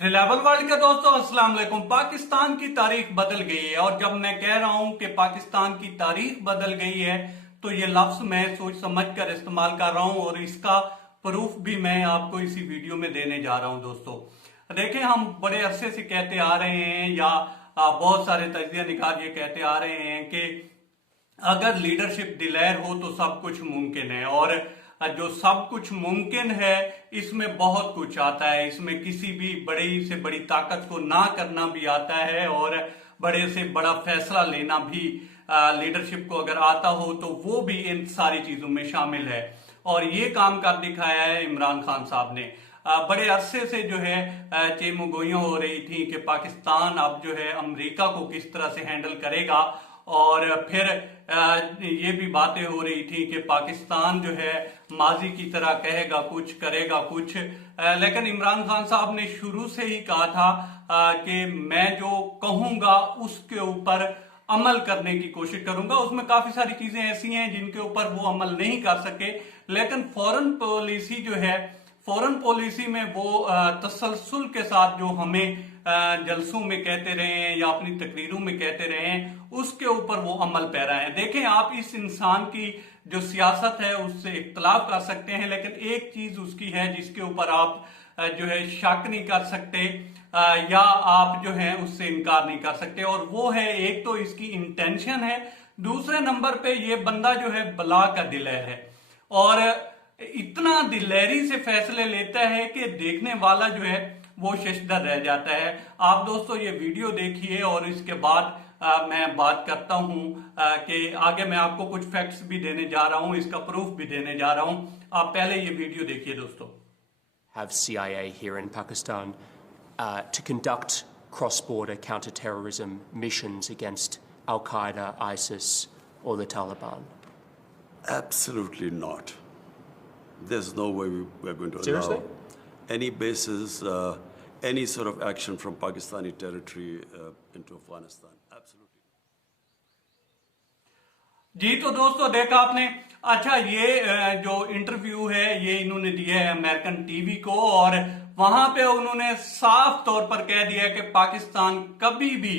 Reliable world के दोस्तों अस्सलाम वालेकुम। पाकिस्तान की तारीख बदल गई है और जब मैं कह रहा हूं कि पाकिस्तान की तारीख बदल गई है तो ये लफ्ज मैं सोच समझ कर इस्तेमाल कर रहा हूं और इसका प्रूफ भी मैं आपको इसी वीडियो में देने जा रहा हूं। दोस्तों देखें, हम बड़े अरसे से कहते आ रहे हैं या बहुत सारे तजिया निकाल ये कहते आ रहे हैं कि अगर लीडरशिप डिलेयर हो तो सब कुछ मुमकिन है। और जो सब कुछ मुमकिन है इसमें बहुत कुछ आता है। इसमें किसी भी बड़ी से बड़ी ताकत को ना करना भी आता है और बड़े से बड़ा फैसला लेना भी लीडरशिप को अगर आता हो तो वो भी इन सारी चीजों में शामिल है। और ये काम कर दिखाया है इमरान खान साहब ने। बड़े अरसे से जो है चेमगोइयां हो रही थी कि पाकिस्तान अब जो है अमेरिका को किस तरह से हैंडल करेगा और फिर ये भी बातें हो रही थी कि पाकिस्तान जो है माजी की तरह कहेगा कुछ करेगा कुछ। लेकिन इमरान खान साहब ने शुरू से ही कहा था कि मैं जो कहूंगा उसके ऊपर अमल करने की कोशिश करूंगा। उसमें काफी सारी चीजें ऐसी हैं जिनके ऊपर वो अमल नहीं कर सके, लेकिन फॉरेन पॉलिसी जो है, फॉरेन पॉलिसी में वो तसलसल के साथ जो हमें जलसों में कहते रहे हैं या अपनी तकरीरों में कहते रहे हैं उसके ऊपर वो अमल पैरा है। देखें, आप इस इंसान की जो सियासत है उससे इख्तलाफ कर सकते हैं, लेकिन एक चीज उसकी है जिसके ऊपर आप जो है शक नहीं कर सकते या आप जो है उससे इनकार नहीं कर सकते, और वो है एक तो इसकी इंटेंशन है, दूसरे नंबर पे ये बंदा जो है बला का दिलेर है और इतना दिलेरी से फैसले लेता है कि देखने वाला जो है वो शशदर रह जाता है। आप दोस्तों ये वीडियो देखिए और इसके बाद मैं बात करता हूं कि आगे मैं आपको कुछ फैक्ट्स भी देने जा रहा हूं, इसका प्रूफ भी देने जा रहा हूं। आप पहले ये वीडियो देखिए दोस्तों। Have CIA here in Pakistan to conduct cross-border counter-terrorism missions against Al-Qaeda, ISIS or the Taliban? Absolutely not. There's no way we're going to Seriously? allow any bases, any sort of action from Pakistani territory into Afghanistan. Absolutely. जी तो दोस्तों देखा आपने। अच्छा, ये जो interview है ये इन्होंने दिया है अमेरिकन टीवी को और वहां पे उन्होंने साफ तौर पर कह दिया है कि पाकिस्तान कभी भी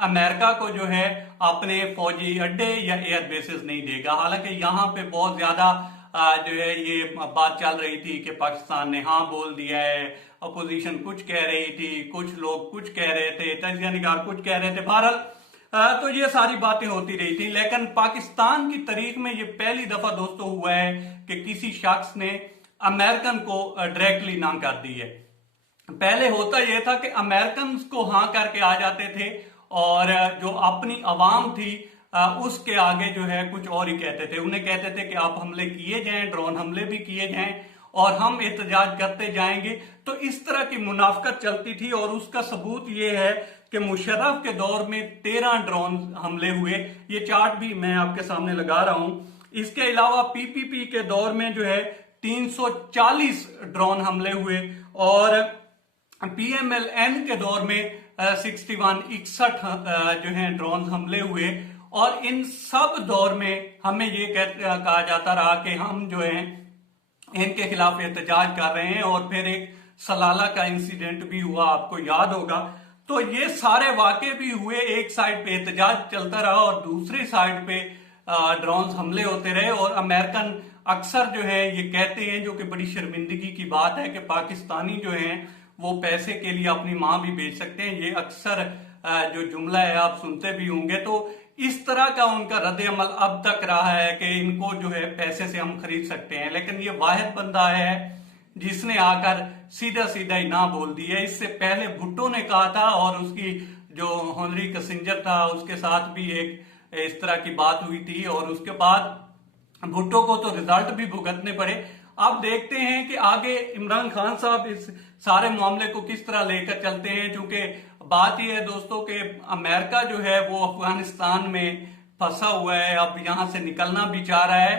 अमेरिका को जो है अपने फौजी अड्डे या एयर बेसिस नहीं देगा। हालांकि यहाँ पे बहुत ज्यादा जो है ये बात चल रही थी कि पाकिस्तान ने हाँ बोल दिया है, अपोजिशन कुछ कह रही थी, कुछ लोग कुछ कह रहे थे, तजिया निगार कुछ कह रहे थे। बहरहाल तो ये सारी बातें होती रही थी, लेकिन पाकिस्तान की तारीख में ये पहली दफा दोस्तों हुआ है कि किसी शख्स ने अमेरिकन को डायरेक्टली ना कर दी है। पहले होता यह था कि अमेरिकन को हाँ करके आ जाते थे और जो अपनी आवाम थी उसके आगे जो है कुछ और ही कहते थे। उन्हें कहते थे कि आप हमले किए जाएं, ड्रोन हमले भी किए जाएं और हम एहतजाज करते जाएंगे। तो इस तरह की मुनाफकत चलती थी और उसका सबूत ये है कि मुशर्रफ के दौर में 13 ड्रोन हमले हुए। ये चार्ट भी मैं आपके सामने लगा रहा हूं। इसके अलावा पीपीपी के दौर में जो है 340 ड्रोन हमले हुए और पीएमएलएन के दौर में 61 जो है ड्रोन हमले हुए। और इन सब दौर में हमें ये कहा जाता रहा कि हम जो है इनके खिलाफ एहतजाज कर रहे हैं और फिर एक सलाला का इंसिडेंट भी हुआ, आपको याद होगा। तो ये सारे वाकये भी हुए, एक साइड पे एहतजाज चलता रहा और दूसरी साइड पे ड्रोन हमले होते रहे। और अमेरिकन अक्सर जो है ये कहते हैं, जो कि बड़ी शर्मिंदगी की बात है, कि पाकिस्तानी जो हैं वो पैसे के लिए अपनी माँ भी बेच सकते हैं। ये अक्सर जो जुमला है आप सुनते भी होंगे। तो इस तरह का उनका रद्द अमल अब तक रहा है कि इनको जो है पैसे से हम खरीद सकते हैं, लेकिन ये वाहिद बंदा है जिसने आकर सीधा सीधा ही ना बोल दिया। इससे पहले भुट्टो ने कहा था और उसकी जो हेनरी किसिंजर था उसके साथ भी एक इस तरह की बात हुई थी और उसके बाद भुट्टो को तो रिजल्ट भी भुगतने पड़े। अब देखते हैं कि आगे इमरान खान साहब इस सारे मामले को किस तरह लेकर चलते हैं, क्योंकि बात यह है दोस्तों कि अमेरिका जो है वो अफगानिस्तान में फंसा हुआ है, अब यहां से निकलना भी चाह रहा है।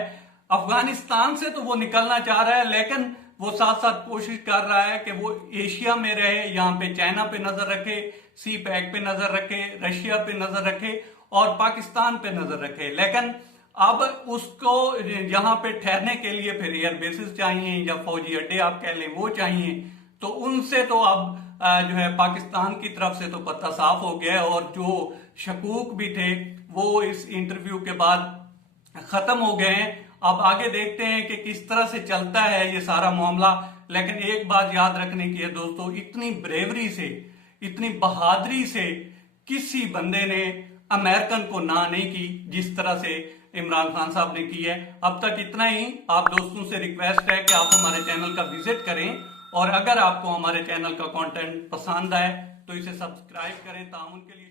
अफगानिस्तान से तो वो निकलना चाह रहा है, लेकिन वो साथ साथ कोशिश कर रहा है कि वो एशिया में रहे, यहाँ पे चाइना पे नजर रखे, सी पैक पे नजर रखे, रशिया पे नजर रखे और पाकिस्तान पे नजर रखे। लेकिन अब उसको यहाँ पे ठहरने के लिए फिर एयर बेसिस चाहिए या फौजी अड्डे आप कह लें वो चाहिए। तो उनसे तो अब जो है पाकिस्तान की तरफ से तो पता साफ हो गया है, और जो शकूक भी थे वो इस इंटरव्यू के बाद खत्म हो गए हैं। अब आगे देखते हैं कि किस तरह से चलता है ये सारा मामला। लेकिन एक बात याद रखने की है दोस्तों, इतनी ब्रेवरी से, इतनी बहादुरी से किसी बंदे ने अमेरिकन को ना नहीं की जिस तरह से इमरान खान साहब ने की है। अब तक इतना ही। आप दोस्तों से रिक्वेस्ट है कि आप हमारे चैनल का विजिट करें, और अगर आपको हमारे चैनल का कंटेंट पसंद आए तो इसे सब्सक्राइब करें। ताउन के लिए